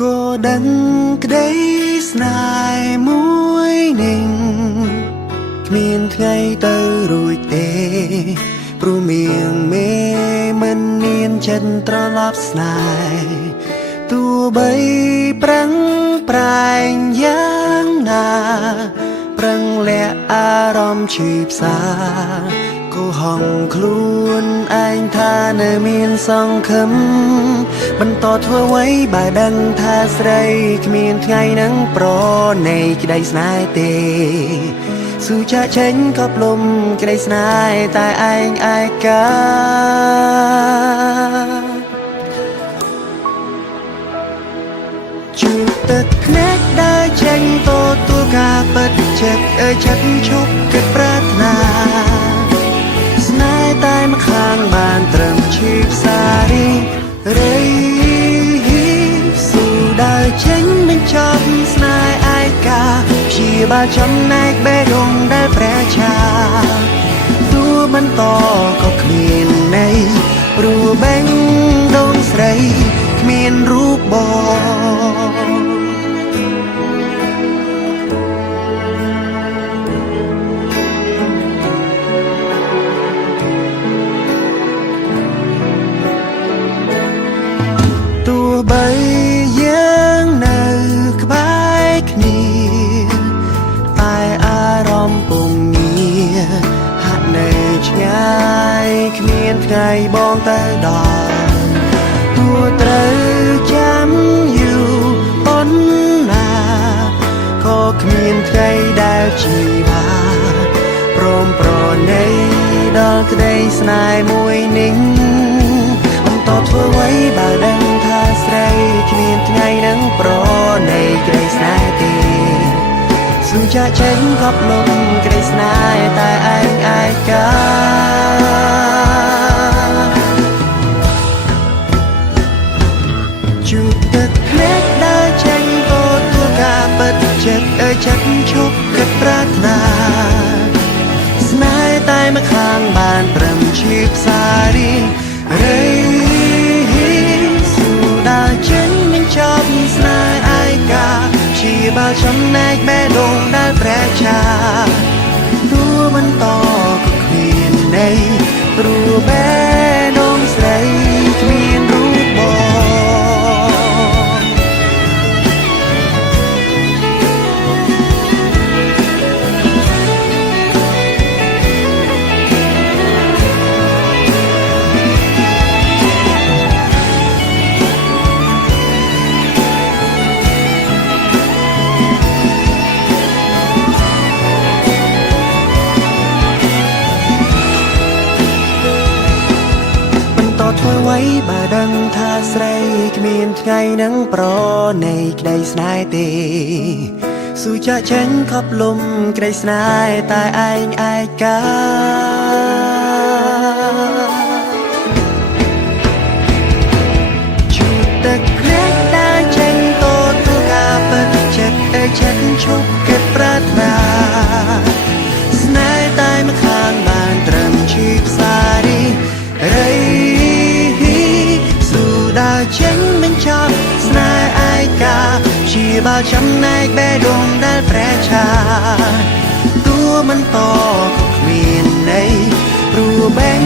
ក៏ដឹងក្តីស្នេហ៍មួយនឹងគ្មានថ្ងៃទៅរួចទេព្រោះមៀងមេមិនមានចិត្តត្រឡប់ស្នេហ៍ទោះបីប្រឹងប្រែងយ៉ាងណាប្រឹងលាក់អារម្មណ៍ឈឺផ្សាក៏ហងខ្លួនឯងថានៅមានសង្ឃឹមបន្តធ្វើអ្វីបើដឹងថាស្រីគ្មានថ្ងៃនឹងប្រណីក្តីស្នេហ៍ទេស៊ូចាក់ចេញក៏ផ្លុំក្តីស្នេហ៍តែឯងឯកាជួបទឹកភ្នែកដើរចេញទទួលការពិតចិត្តចិត្តឈប់គិតប្រាថ្នាស្នេហ៍តែម្ខាងបានត្រឹមឈឺផ្សារីរីស៊ូដើរចេញមិនចប់ស្នេហ៍ឯកាព្យាបាលចំណែកបេះដូងដែលព្រះឆាទោះបន្តក៏គ្មានន័យព្រោះបេះដូងស្រីគ្មានរូបបងទោះបីយើងនៅក្បែរគ្នាតែអារម្មណ៍ពុំងារហាក់នៅឆ្ងាយគ្មានថ្ងៃបងទៅដល់ទោះត្រូវចាំយូរប៉ុណ្ណាក៏គ្មានថ្ងៃដែលជីវាព្រមប្រណីដល់ក្តីស្នេហ៍មួយនេះបន្តធ្វើអ្វីបើដឹងថាស្រីគ្មានថ្ងៃនឹងប្រណីក្តីស្នេហ៍ទេស៊ូចាក់ចេញក៏ផ្លុំក្តីស្នេហ៍តែឯងឯកាជួបទឹកភ្នែកដើរចេញទទួលការពិតចិត្តចិត្តឈប់គិតប្រាថ្នាស្នេហ៍តែម្ខាងបានត្រឹមឈឺផ្សារីរីស៊ូដើរចេញមិនចប់ស្នេហ៍ឯកាព្យាបាលចំណែកបេះដូងដែលព្រះឆាទោះបន្តក៏គ្មានន័យព្រោះបេះដូងស្រីគ្មានរូបធ្វើអ្វីបើដឹងថាស្រីគ្មានថ្ងៃនឹងប្រណីក្តីស្នេហ៍ទេស៊ូចាក់ចេញក៏ផ្លុំក្តីស្នេហ៍តែឯងឯកាជួបទឹកភ្នែកដើរចេញទទួលការពិតចិត្តចិត្តឈប់គិតប្រាថ្នាស្នេហ៍តែម្ខាងបានត្រឹមឈឺផ្សារីរីដើរចេញមិនចប់ស្នេហ៍ឯកាព្យាបាលចំណែកបេះដូងដែលព្រះឆាទោះមិនតក៏គ្មានន័យព្រោះបេះ